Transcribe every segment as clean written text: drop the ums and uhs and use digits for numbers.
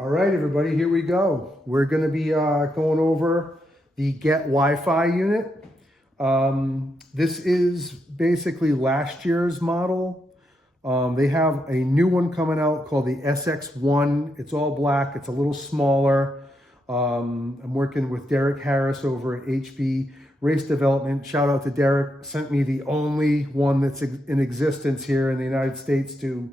All right, everybody, here we go. We're going to be going over the Get Wi-Fi unit. This is basically last year's model. They have a new one coming out called the SX1. It's all black. It's a little smaller. I'm working with Derek Harris over at HB Race Development. Shout out to Derek. Sent me the only one that's in existence here in the United States to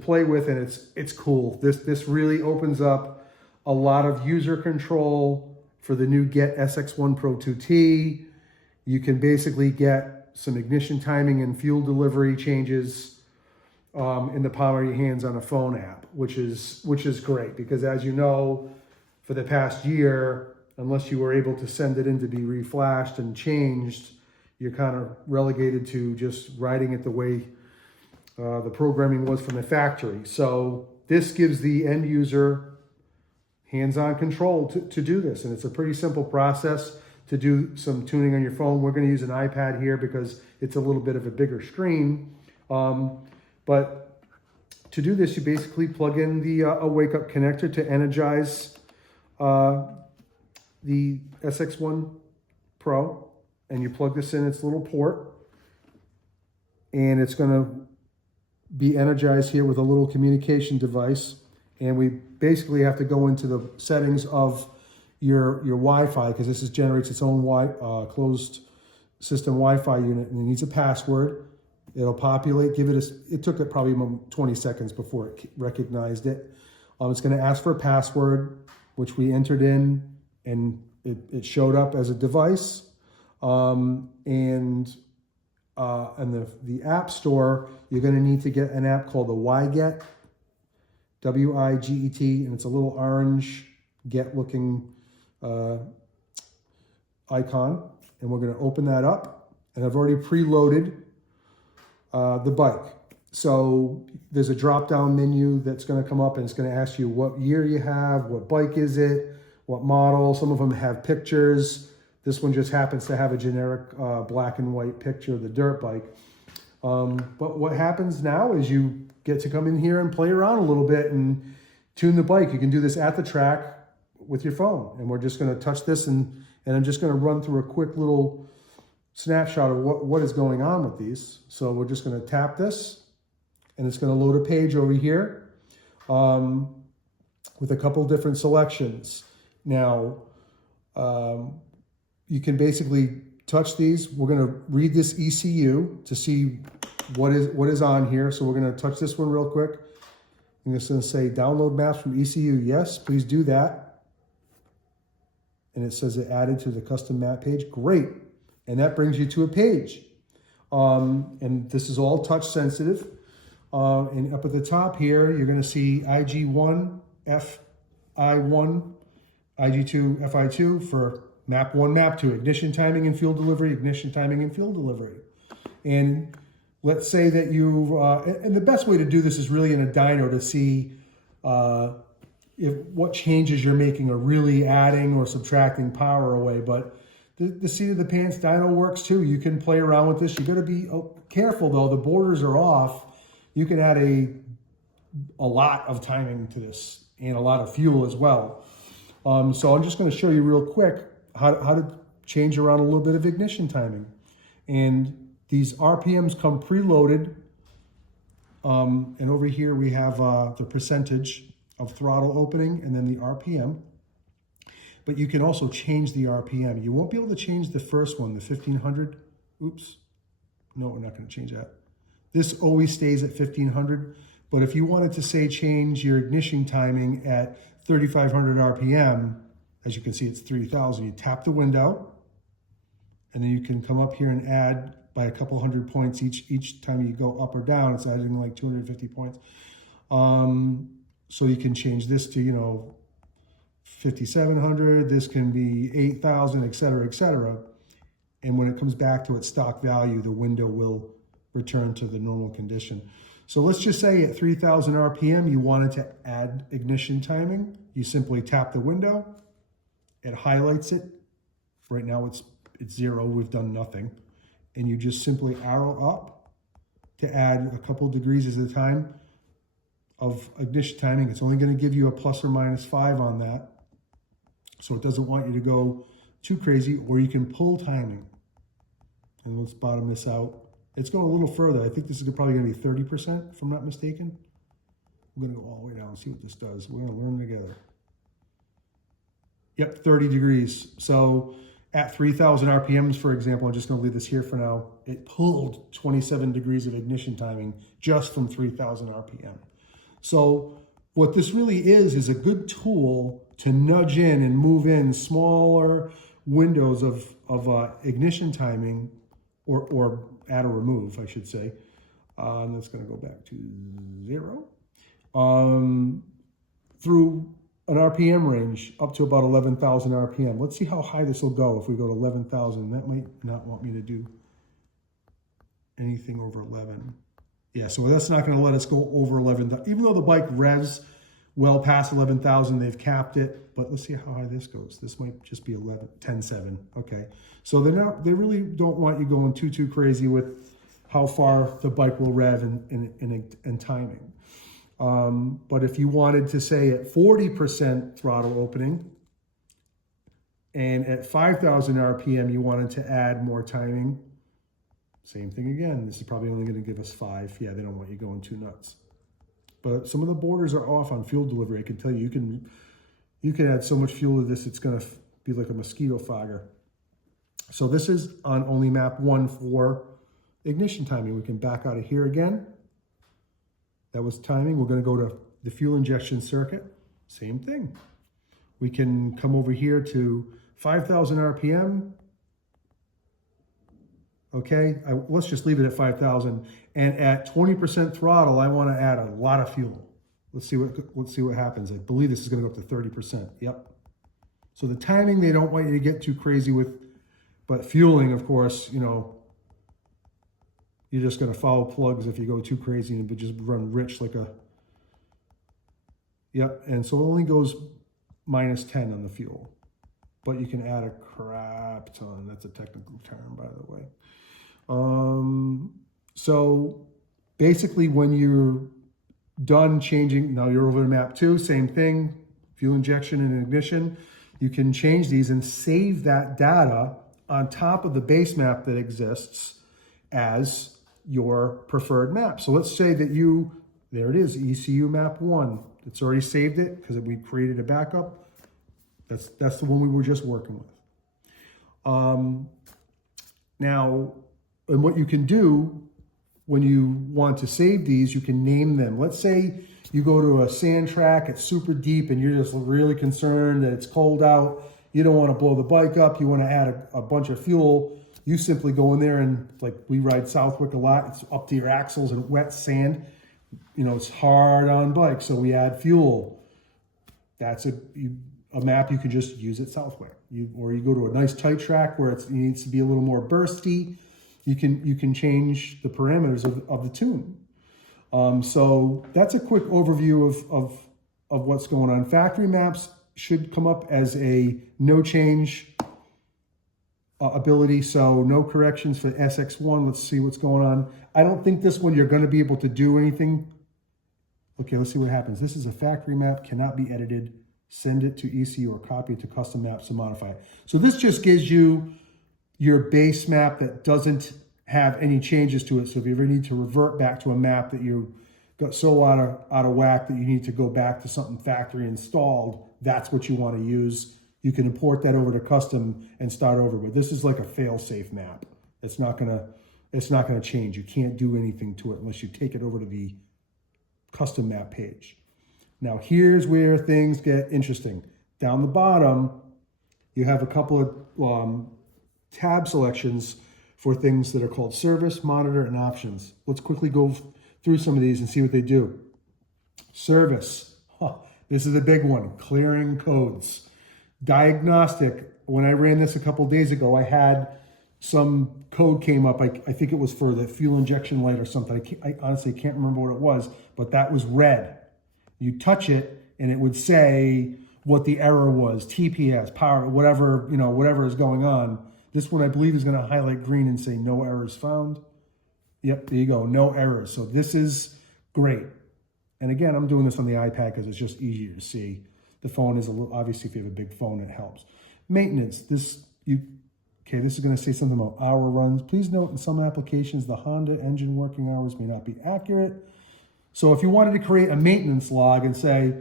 play with, and it's cool. This really opens up a lot of user control for the new Get SX1 Pro2T. You can basically get some ignition timing and fuel delivery changes in the palm of your hands on a phone app, which is great, because as you know, for the past year, unless you were able to send it in to be reflashed and changed, you're kind of relegated to just riding it the way the programming was from the factory. So this gives the end user hands-on control to do this. And it's a pretty simple process to do some tuning on your phone. We're going to use an iPad here because it's a little bit of a bigger screen. But to do this, you basically plug in the a wake-up connector to energize the SX1 Pro, and you plug this in its little port, and it's going to be energized here with a little communication device. And we basically have to go into the settings of your Wi-Fi, because this generates its own closed system Wi-Fi unit, and it needs a password. It'll populate. It took it probably 20 seconds before it recognized it. It's going to ask for a password, which we entered in, and it showed up as a device. And the App Store, you're going to need to get an app called the WiGet, W-I-G-E-T, and it's a little orange Get-looking icon. And we're going to open that up, and I've already preloaded the bike. So there's a drop-down menu that's going to come up, and it's going to ask you what year you have, what bike is it, what model. Some of them have pictures. This one just happens to have a generic black and white picture of the dirt bike. But what happens now is you get to come in here and play around a little bit and tune the bike. You can do this at the track with your phone. And we're just going to touch this, and I'm just going to run through a quick little snapshot of what is going on with these. So we're just going to tap this, and it's going to load a page over here with a couple different selections. Now, you can basically touch these. We're going to read this ECU to see what is on here. So we're going to touch this one real quick. I'm just going to say download maps from ECU. Yes, please do that. And it says it added to the custom map page. Great. And that brings you to a page. And this is all touch sensitive. And up at the top here, you're going to see IG1, FI1, IG2, FI2 for map 1, map 2, ignition timing and fuel delivery, ignition timing and fuel delivery. And let's say that and the best way to do this is really in a dyno to see what changes you're making are really adding or subtracting power away. But the seat of the pants dyno works too. You can play around with this. You got to be careful though. The borders are off. You can add a lot of timing to this and a lot of fuel as well. So I'm just going to show you real quick how to change around a little bit of ignition timing. And these RPMs come preloaded. And over here we have the percentage of throttle opening and then the RPM. But you can also change the RPM. You won't be able to change the first one, the 1500. Oops. No, we're not going to change that. This always stays at 1500. But if you wanted to say change your ignition timing at 3500 RPM, as you can see, it's 3000. You tap the window, and then you can come up here and add by a couple hundred points each time you go up or down. It's adding like 250 points. So you can change this to, 5,700. This can be 8,000, et cetera, et cetera. And when it comes back to its stock value, the window will return to the normal condition. So let's just say at 3,000 RPM, you wanted to add ignition timing. You simply tap the window. It highlights it. Right now it's 0. We've done nothing. And you just simply arrow up to add a couple degrees at a time. of ignition timing. It's only going to give you a plus or minus 5 on that. So it doesn't want you to go too crazy, or you can pull timing. And let's bottom this out. It's going a little further. I think this is probably going to be 30%, if I'm not mistaken. I'm going to go all the way down and see what this does. We're going to learn together. Yep, 30 degrees. So at 3,000 RPMs, for example, I'm just going to leave this here for now. It pulled 27 degrees of ignition timing just from 3,000 RPM. So what this really is a good tool to nudge in and move in smaller windows of ignition timing, or add or remove, I should say. And that's going to go back to 0. Through an RPM range up to about 11,000 RPM. Let's see how high this will go if we go to 11,000. That might not want me to do anything over 11. Yeah, so that's not going to let us go over 11. Even though the bike revs well past 11,000, they've capped it. But let's see how high this goes. This might just be 10.7. Okay, so they really don't want you going too crazy with how far the bike will rev in timing. But if you wanted to say at 40% throttle opening and at 5,000 RPM, you wanted to add more timing, same thing again. This is probably only going to give us 5. Yeah, they don't want you going too nuts. But some of the borders are off on fuel delivery. I can tell you, you can add so much fuel to this, it's going to be like a mosquito fogger. So this is on only map 1 for ignition timing. We can back out of here again. That was timing. We're going to go to the fuel injection circuit. Same thing. We can come over here to 5,000 RPM. Okay, let's just leave it at 5,000. And at 20% throttle, I want to add a lot of fuel. Let's see what happens. I believe this is going to go up to 30%. Yep. So the timing, they don't want you to get too crazy with, but fueling, of course, you know, you're just going to follow plugs if you go too crazy and just run rich like a, yep. And so it only goes minus 10 on the fuel, but you can add a crap ton. That's a technical term, by the way. So basically when you're done changing, now you're over to map 2, same thing, fuel injection and ignition. You can change these and save that data on top of the base map that exists as your preferred map. So let's say that there it is, ECU map 1. It's already saved it because we created a backup. That's the one we were just working with. Now, and what you can do when you want to save these, you can name them. Let's say you go to a sand track, it's super deep, and you're just really concerned that it's cold out. You don't want to blow the bike up. You want to add a bunch of fuel. You simply go in there and, like we ride Southwick a lot, it's up to your axles and wet sand. You know, it's hard on bikes, so we add fuel. That's a map you can just use at Southwick. Or you go to a nice tight track where it needs to be a little more bursty. You can change the parameters of the tune. So that's a quick overview of what's going on. Factory maps should come up as a no change ability, so no corrections for SX1. Let's see what's going on. I don't think this one you're going to be able to do anything. Okay, let's see what happens. This is a factory map, cannot be edited. Send it to ECU or copy it to custom maps to modify it. So this just gives you your base map that doesn't have any changes to it. So if you ever need to revert back to a map that you got so out of whack that you need to go back to something factory installed, that's what you want to use. You can import that over to custom and start over with. This is like a fail-safe map. It's not gonna change. You can't do anything to it unless you take it over to the custom map page. Now here's where things get interesting. Down the bottom, you have a couple of tab selections for things that are called service, monitor, and options. Let's quickly go through some of these and see what they do. Service, this is a big one, clearing codes. Diagnostic, when I ran this a couple days ago, I had some code came up. I think it was for the fuel injection light or something. I honestly can't remember what it was, but that was red. You touch it and it would say what the error was, TPS, power, whatever, whatever is going on. This one I believe is going to highlight green and say no errors found. Yep, there you go, no errors. So this is great. And again, I'm doing this on the iPad because it's just easier to see. The phone is a little, obviously if you have a big phone, it helps. Maintenance, this is going to say something about hour runs. Please note in some applications, the Honda engine working hours may not be accurate. So if you wanted to create a maintenance log and say,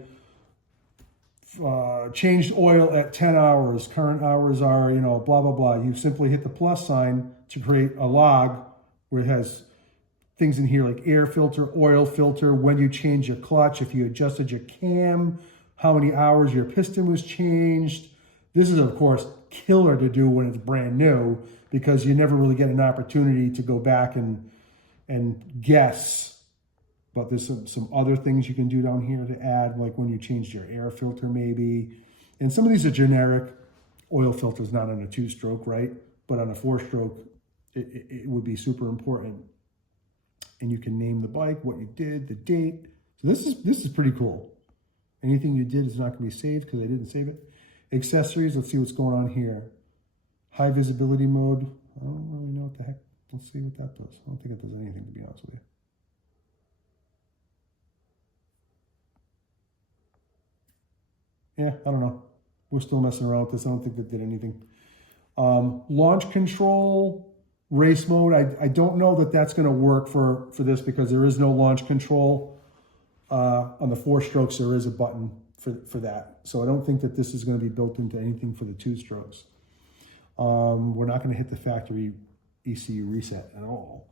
changed oil at 10 hours, current hours are, blah, blah, blah. You simply hit the plus sign to create a log where it has things in here like air filter, oil filter, when you change your clutch, if you adjusted your cam, how many hours your piston was changed. This is, of course, killer to do when it's brand new because you never really get an opportunity to go back and guess. But there's some other things you can do down here to add, like when you changed your air filter maybe. And some of these are generic. Oil filter's not on a 2-stroke, right? But on a 4-stroke, it would be super important. And you can name the bike, what you did, the date. So this is pretty cool. Anything you did is not going to be saved because I didn't save it. Accessories, let's see what's going on here. High visibility mode. I don't really know what the heck. Let's see what that does. I don't think it does anything, to be honest with you. Yeah, I don't know. We're still messing around with this. I don't think that did anything. Launch control, race mode. I don't know that that's going to work for this because there is no launch control. On the 4-strokes, there is a button for that. So I don't think that this is going to be built into anything for the 2-strokes. We're not going to hit the factory ECU reset at all.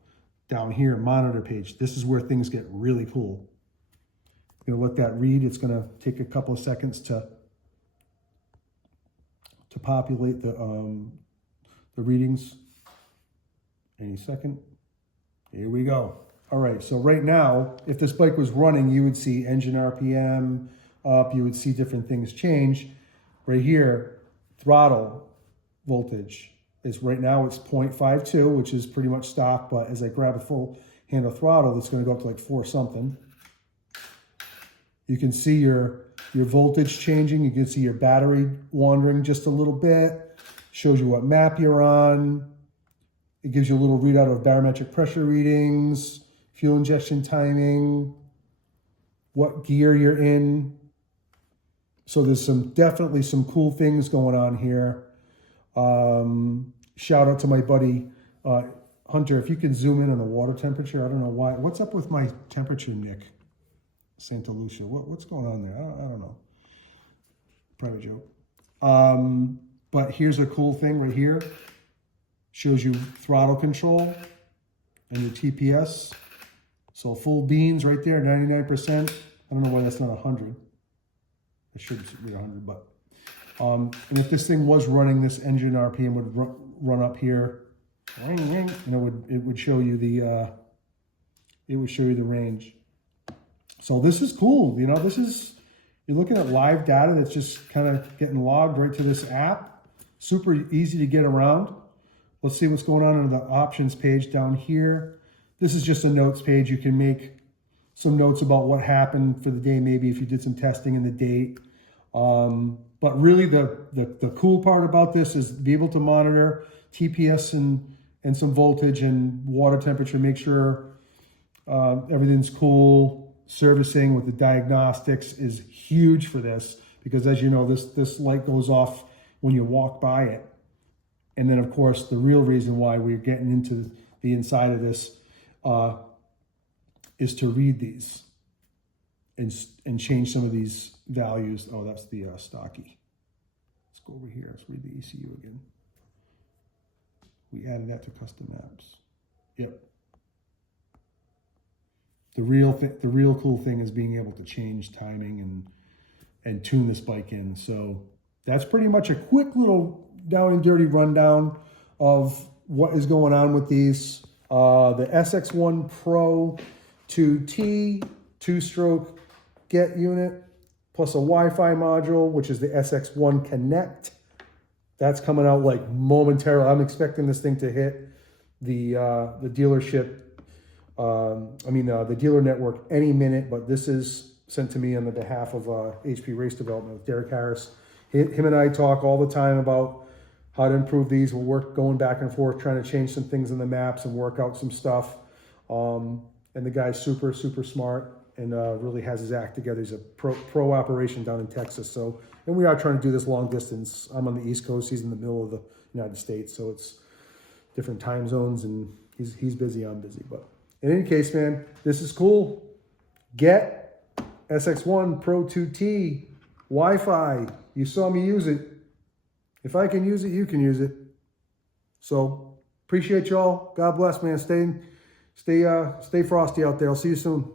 Down here, monitor page. This is where things get really cool. I'm going to let that read. It's going to take a couple of seconds to populate the readings. Any second. Here we go. All right, so right now, if this bike was running, you would see engine RPM up, you would see different things change. Right here, throttle voltage is right now it's 0.52, which is pretty much stock, but as I grab a full handle throttle, it's going to go up to like 4 something. You can see your voltage changing. You can see your battery wandering just a little bit. Shows you what map you're on. It gives you a little readout of barometric pressure readings, fuel injection timing, what gear you're in. So there's definitely some cool things going on here. Shout out to my buddy Hunter. If you can zoom in on the water temperature, I don't know why. What's up with my temperature, Nick? Santa Lucia. What's going on there? I don't know. Private joke. But here's a cool thing right here. Shows you throttle control and your TPS. So full beans right there, 99%. I don't know why that's not 100. It should be 100, but. And if this thing was running, this engine RPM would run up here, and it would show you the range. So this is cool. This is, you're looking at live data that's just kind of getting logged right to this app. Super easy to get around. Let's see what's going on the options page down here. This is just a notes page. You can make some notes about what happened for the day, maybe if you did some testing in the date. But really the cool part about this is be able to monitor TPS and some voltage and water temperature, make sure everything's cool. Servicing with the diagnostics is huge for this because, as you know, this light goes off when you walk by it. And then, of course, the real reason why we're getting into the inside of this is to read these and change some of these values. Oh, that's the stocky. Let's go over here. Let's read the ECU again. We added that to custom apps. Yep. The real cool thing is being able to change timing and tune this bike in. So that's pretty much a quick little down and dirty rundown of what is going on with these. The SX1 Pro2T 2-stroke get unit plus a Wi-Fi module, which is the SX1 Connect. That's coming out like momentarily. I'm expecting this thing to hit the dealership. The dealer network any minute, but this is sent to me on the behalf of HP Race Development with Derek Harris. Him and I talk all the time about how to improve these. We'll work going back and forth, trying to change some things in the maps and work out some stuff. And the guy's super, super smart. and really has his act together. He's a pro operation down in Texas. So, and we are trying to do this long distance. I'm on the East Coast. He's in the middle of the United States. So it's different time zones, and he's busy, I'm busy. But in any case, man, this is cool. Get SX1 Pro2T Wi-Fi. You saw me use it. If I can use it, you can use it. So appreciate y'all. God bless, man. Stay frosty out there. I'll see you soon.